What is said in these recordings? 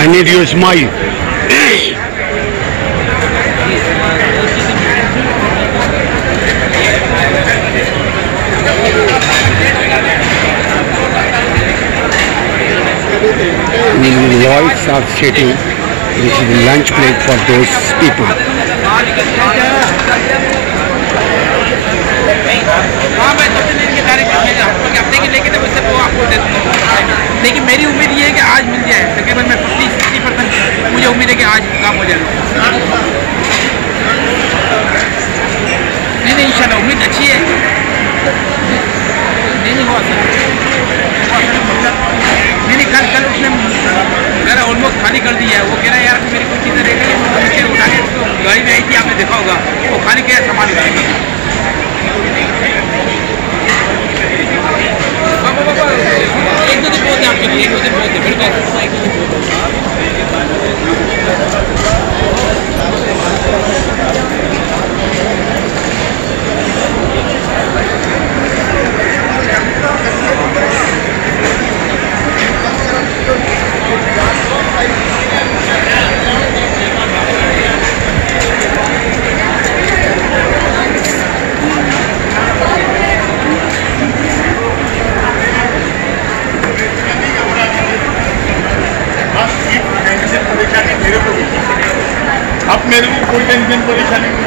I need your smile. Lloyds are sitting. This is the lunch plate for those people. लेकिन मेरी उम्मीद ये है कि आज मिल जाए, तकरीबन मैं 50-60% मुझे उम्मीद है कि आज काम हो जाएगा। नहीं इंशाल्लाह उम्मीद अच्छी है। नहीं हुआ सर, नहीं कल उसने मेरा ऑलमोस्ट खाली कर दिया है। वो कह रहा है यार मेरी कुछ चीज़ें रह गई, उठा के गाड़ी में आई थी, आपने देखा होगा, वो खाली क्या सामान उठाएगा। एक दो दिन बहुत है आपके लिए, एक दो दिन बहुत है, फिर अब मेरे को कोई टेंशन परेशानी नहीं।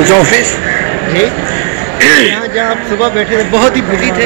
कौन सा ऑफिस? यहाँ जहाँ आप सुबह बैठे थे बहुत ही बिजी थे।